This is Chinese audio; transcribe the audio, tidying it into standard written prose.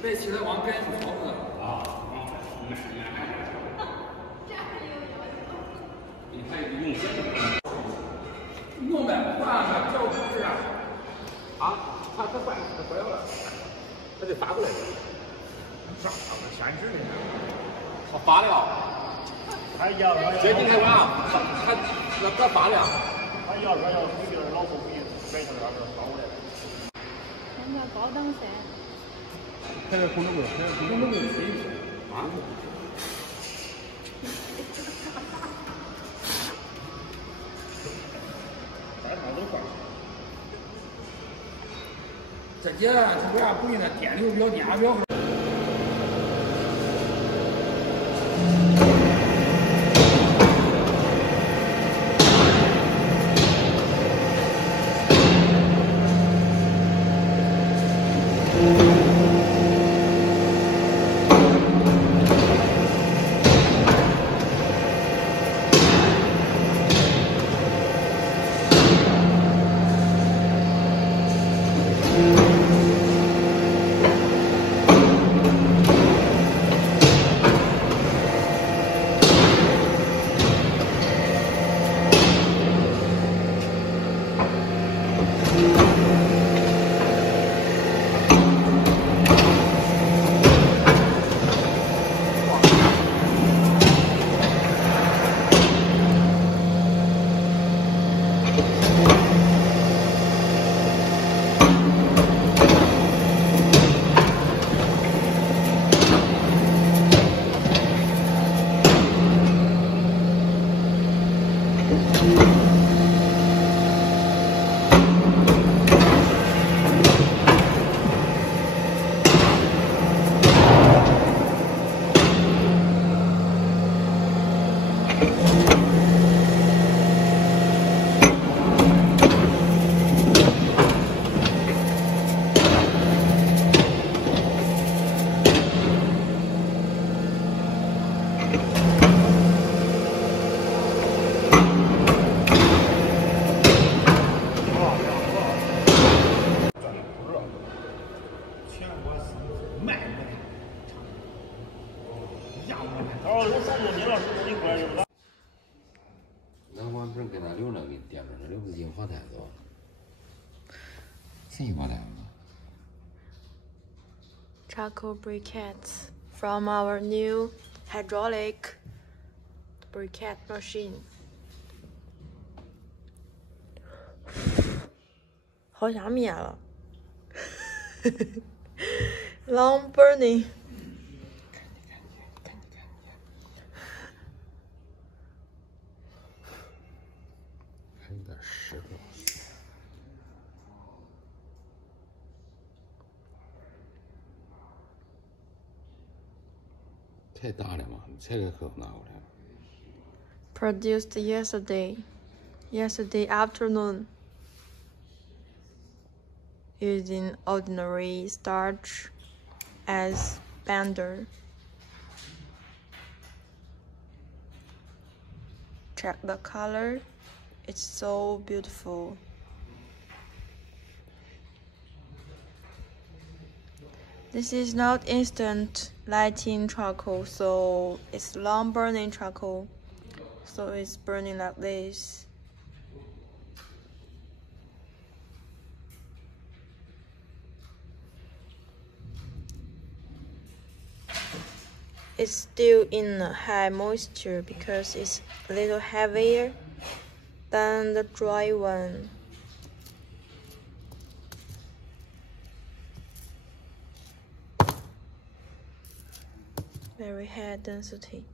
背起来往杆子操作啊！你还用绳子？弄呗，换个脚趾啊！啊，他坏了，他得发过来的。啥？限制的。他发了。他要这你看啊，他发了。他要那边老婆不甩上那边发过来了。人家高档噻。开点空中柜，空中柜试一试啊。这姐他为啥不用那电流表、电压表？能往这给他留着，给你垫着，那留不进花台子吧？谁花台子 Charcoal briquettes from our new hydraulic briquette machine. 好下面了，long burning。还有点湿了。太大了嘛，你才给客户拿过来。Produced yesterday afternoon, using ordinary starch as bender. Check the color, it's so beautiful. This is not instant lighting charcoal, so it's long burning charcoal. So it's burning like this. It's still in a high moisture because it's a little heavier than the dry one. Very high density.